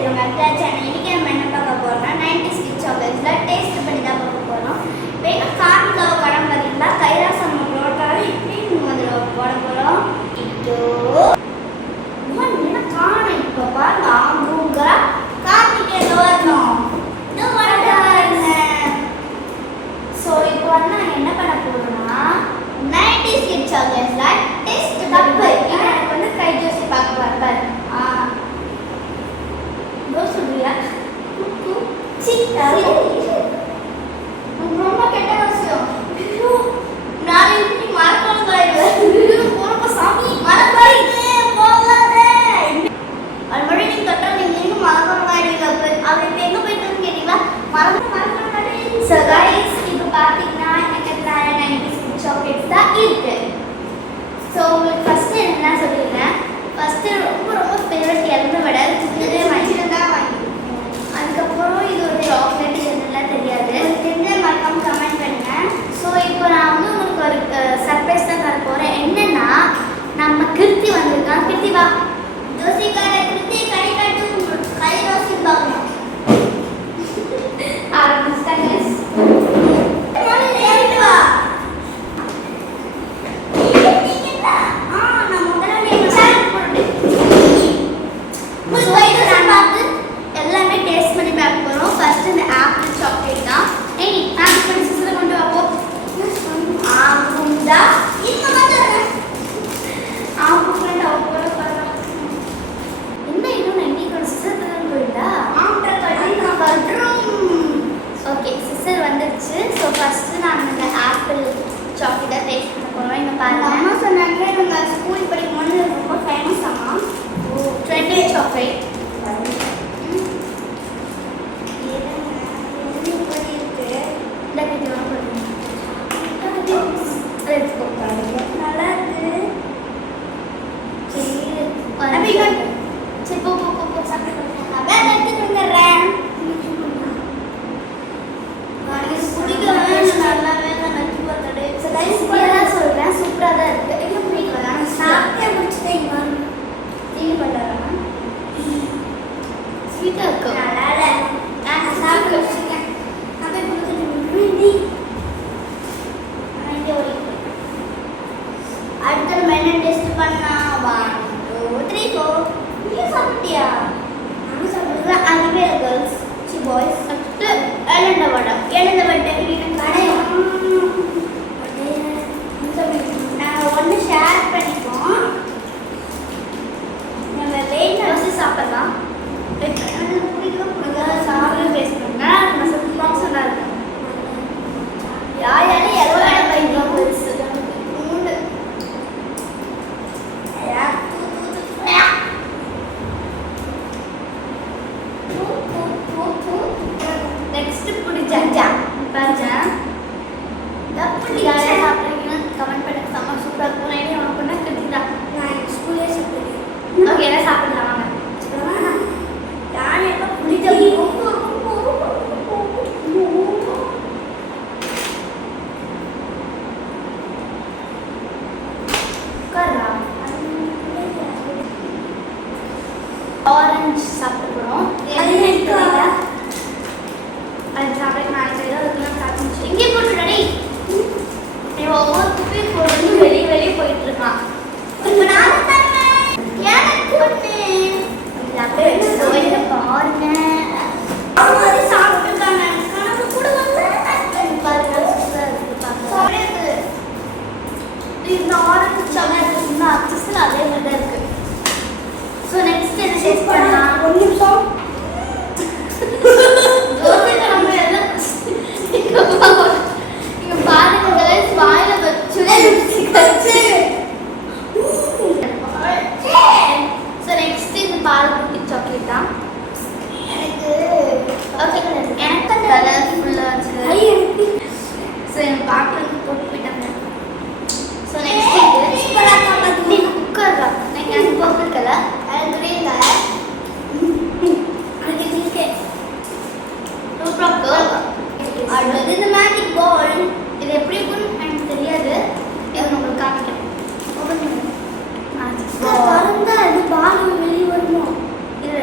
Welcome back to channel. இன்னைக்கு நம்ம என்ன பார்க்க போறோம்னா 90s கிட்ஸ் சாக்லேட்ஸ்ல டேஸ்ட் பண்ணி தான் பார்க்க போறோம். இப்போ எங்க காமில படம் பார்த்தீங்கன்னா கைலாசம் புரோட்டால இப்படி முதல்ல போட போறோம். ஐயோ என்ன காண இப்போ பாருங்க ஆம்பூங்கா காமிக்கே வரணும். இது வரடாங்க. ஸோ இப்போ வந்து நான் என்ன பண்ண போறோம்னா 90s கிட்ஸ் சாக்லேட்ஸ்ல டேஸ்ட் கப் எனக்கு வந்து கை ஜூஸ் பார்க்க வரேன். சொல்றியா ரொம்ப கெட்ட விஷயம். நான் இப்படி மறக்கணும் போறப்ப சாமி மறக்காதே போகாதே அது மாதிரி நீங்க கட்டா நீங்க இன்னும் மறக்கணும் ஆயிடுவீங்க. அவர் இப்போ எங்க போயிட்டு கேட்டீங்களா மறக்கணும். ஸோ கைஸ் இப்போ பார்த்தீங்கன்னா எனக்கு 90s கிட்ஸ் சாக்லேட்ஸ் தான் இருக்கு. ஸோ உங்களுக்கு ஃபர்ஸ்ட் என்ன சொல்லியிருந்தேன், ஃபர்ஸ்ட் ரொம்ப ஃபேவரட் இறந்து விட சின்னதே தான் வாங்கிருக்கேன். அதுக்கப்புறம் இது ஒரு சாக்லேட் என்னெல்லாம் தெரியாது தெரிஞ்ச மறக்காம கமெண்ட் பண்ணுங்க. ஸோ இப்போ நான் வந்து உங்களுக்கு ஒரு சர்ப்ரைஸ் தான் தர போகிறேன். என்னன்னா நம்ம கிருத்தி வந்திருக்கான். கிருத்தி வா தோசைக்கார கிருத்தி கை காட்டு கை ரோசி பார்க்கணும் ஆரம்பிச்சிட்டாங்க. எல்லாமே டேஸ்ட் பண்ணி பார்க்க போகிறோம். ஃபர்ஸ்ட் இந்த ஆப்பிள் சாக்லேட் தான். ஏய் ஆப்பிள் சிஸ்டர் கொண்டு வாப்போ. ஆகுண்டா இப்போ வந்து ஆப்பிள் அவ்வளோ என்ன இன்னும் 90 சிஸ்டர் தான் போயிட்டா ஆப்பிள் கட்டி வர்றோம். ஓகே சிஸ்டர் வந்துருச்சு. ஸோ ஃபர்ஸ்ட் நான் இந்த ஆப்பிள் சாக்லேட்டை டேஸ்ட் பண்ண போகிறோம். இங்கே பாருங்க அம்மா சொன்னாங்க நாங்கள் ஸ்கூல் படிக்கும்போது ரொம்ப ஃபேமஸ் ஆமா ட்ரெண்டி சாக்லேட். சாப்பிடலாம் சாப்பிட பேசணும்னா சொன்னாரு யாராலே நெக்ஸ்ட் பிடிச்சா பாருங்க கமெண்ட் பண்ண செம்ம சூப்பராக இருக்கும். ஐடியா உனக்கு கட்டிட்டா நான் ஸ்கூல்லே சாப்பிடுவேன். ஓகே என்ன சாப்பிடலாம் வாங்க. யானை எப்போ பிடிச்ச ஆரஞ்சு சாப்பிட போகிறோம். அது சாப்பிட நான் சாப்பிட்டு இங்கே போட்டுடா ஒவ்வொரு குப்பையும் போட்டு வெளியே போயிட்டு இருக்கான். இப்போ நான் பாருங்க சாப்பிட்டுருக்காங்க கூட வந்து இந்த ஆரஞ்சு சாக்லேட் அக்சஸில் அதே மாதிரி தான் இருக்கு. ஸோ நெக்ஸ்ட் என்ன டேஸ்ட் பண்ணலாம். ஒரு நிமிஷம் நம்ம எல்லாம் இங்கே பாருங்க வாயில வச்சு ஸோ நெக்ஸ்ட் இந்த பால் குட்டி சாக்லேட் தான் எனக்கு ஓகே எனக்கு அந்த கலர்ஃபுல்லாக இருக்குது. ஸோ என் பாட்டில் போட்டு போயிட்டாங்க. ஸோ நெக்ஸ்ட் குக்கர் தான் நீங்கள் அது பர்பிள் கலர் அது கிரீன் கலர் அடுத்தது இந்த மேஜிக் பால். இது எப்படி இருக்குன்னு எனக்கு தெரியாது. இது உங்களுக்கு காமிக்கிறேன். ஓப்பன் பண்ணுங்க. அது பால் வெளியே வருமோ இல்லை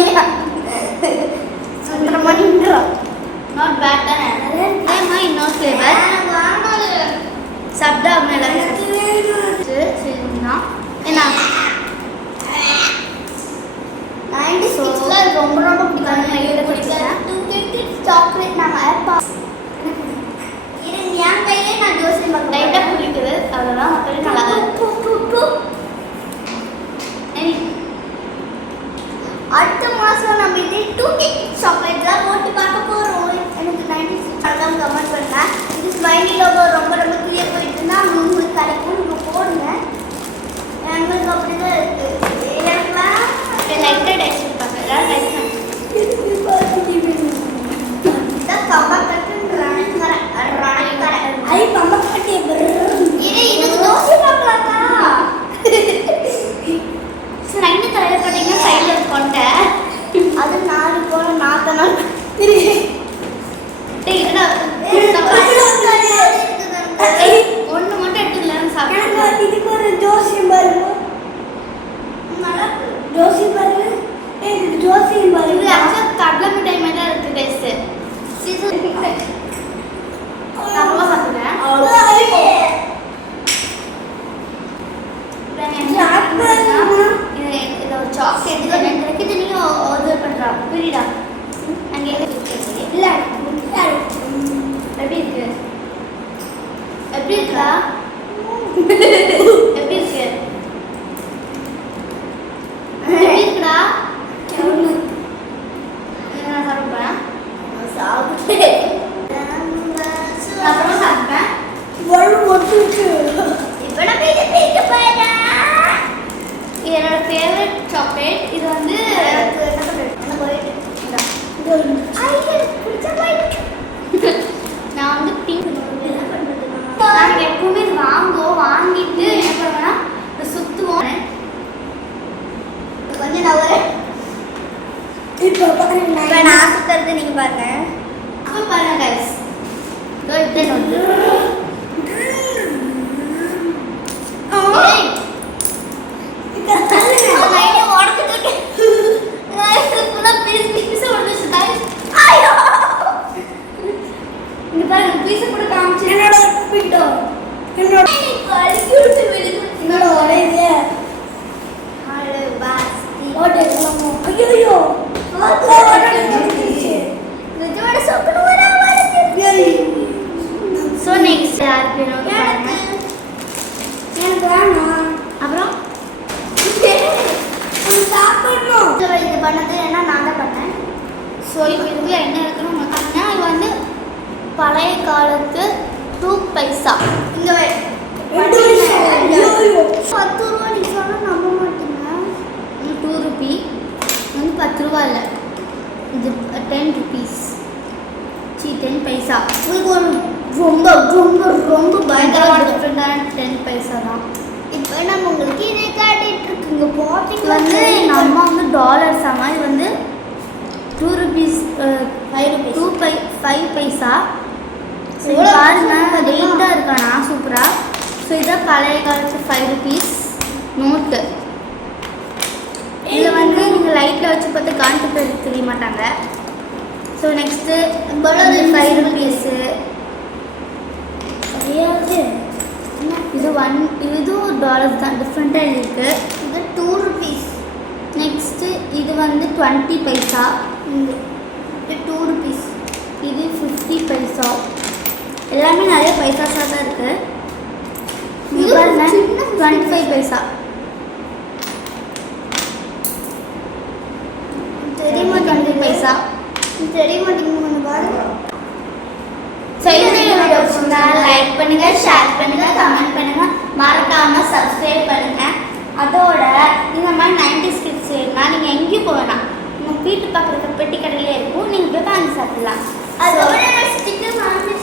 சுந்தரமணியா சுந்தரமணின்றா நாட் பேட் தானே ஏமா இன்னொரு ஃப்ளேவர் சாப்பிட்டா அவங்க எல்லாரும் சரிங்களா என்ன 96ல ரொம்ப ரொம்ப பிடிக்காது நான் பிடிக்கிறேன் 250 சாக்லேட் நான் ஆப்பா இது என் கையிலே நான் ஜோசி மக் லைட்டா பிடிக்குது அதெல்லாம் மக்களே நல்லா அடுத்த மாதம் நம்ம இதே 250 சாக்லேட் தான் போட்டு பார்க்க போகிறோம் எனக்கு 96 அதான் கமெண்ட் பண்ணேன் இது ஸ்மைலி லோகோ ரொம்ப ரொம்ப கிளியர் போயிட்டு இருந்தால் உங்களுக்கு கிடைக்கும் நீங்கள் போடுங்க எங்களுக்கு அப்படி தான் இருக்குது எனக்குலாம் லைட்டாக டைஸ் இருப்பாங்க எல்லாம் டைஸ் இதுக்கு தோசை பார்க்கலாக்கா சரி நைட்டு தலையில் பார்த்தீங்கன்னா சைடில் கொண்டேன் அது 4 போல 4 நாள் ஒன்று மட்டும் எடுத்துக்கலாம்னு சாப்பிட்டு இதுக்கு ஒரு ஜோசியம் பாருங்க ஜோசியம் பாருங்க ஜோசியம் பாருங்க இது ஆக்சுவலாக கடலை மிட்டாய் மாதிரி தான் இருக்குது டேஸ்ட்டு நான் சாப்பிட்றேன் இது ஒரு சாக்லேட் இது நீயும் ஆர்டர் பண்ணுறா புரியுதா அங்கே இல்லை எப்படி இருக்கு எப்படி இருக்கா எப்படி இருக்கு எப்படி இருக்குடா நான் சாப்பிட்றேன் அப்புறம் சாப்பிட்டேன் இப்போ நான் பேசிட்டு போயிட்டேன் இது என்னோட ஃபேவரட் சாக்லேட் இது வந்து நான் வந்து பிங்க் நாங்கள் எப்பவுமே இது வாங்கிட்டு என்ன பண்ணுவேன்னா சுற்றுவோம் கொஞ்சம் நான் ஒரு இப்போ நான் சுற்றுறது நீங்கள் பாருங்க அப்போ பாருங்க கைஸ் இதோ வந்து So next யாருக்கு அப்புறம் இது பண்ணது என்ன நான் தான் பண்ணேன் ஸோ இதுக்குள்ள என்ன இருக்குன்னு உங்களுக்கு காட்டினா இது வந்து பழைய காலத்து 2 பைசா இங்கே 10 ரூபா நீங்கள் சொன்னால் நம்ப மாட்டீங்க 2 ரூபி வந்து 10 ரூபா இல்லை இது 10 rupees 10 பைசா உங்களுக்கு ஒரு ரொம்ப ரொம்ப ரொம்ப பயங்கரமான டிஃப்ரெண்டான 10 பைசா தான் இப்போ நம்ம உங்களுக்கு இதே காட்டிட்டு இருக்குங்க பாட்டிங் வந்து எங்கள் அம்மா வந்து டாலர்ஸ் மாதிரி வந்து 2 rupees 5 பைசா பாருங்க ரெயிட்டாக இருக்கானா சூப்பராக ஸோ இதான் பழைய காலத்து 5 rupees நோட்டு இதில் வந்து நீங்கள் லைட்டில் வச்சு பார்த்து கான்செப்ட் தெரிய மாட்டாங்க ஸோ நெக்ஸ்ட்டு 5 rupees இது டாலர்ஸ் தான் டிஃப்ரெண்ட்டாக இருக்குது இது 2 rupees நெக்ஸ்ட்டு இது வந்து 20 பைசா இது 2 rupees இது 50 பைசா எல்லாமே நிறைய பைசாஸாக தான் இருக்குது இது பாருங்க 25 பைசா தெரியுமா 20 பைசா தெரிய மாட்டேங்குது கொஞ்சம் பாருங்க ஸோ இந்த வீடியோ பிடிச்சிருந்தா லைக் பண்ணுங்க ஷேர் பண்ணுங்க கமெண்ட் பண்ணுங்க மறக்காம சப்ஸ்கிரைப் பண்ணுங்க அதோட இந்த மாதிரி 90s கிட்ஸ் வேணும்னா நீங்கள் எங்கேயும் போகலாம் உங்கள் வீட்டு பக்கத்தில் பெட்டி கடையிலே இருக்கும் நீங்கள் போய் வாங்கி சாப்பிடலாம் அதோட ஸ்டிக்கர் வாங்கி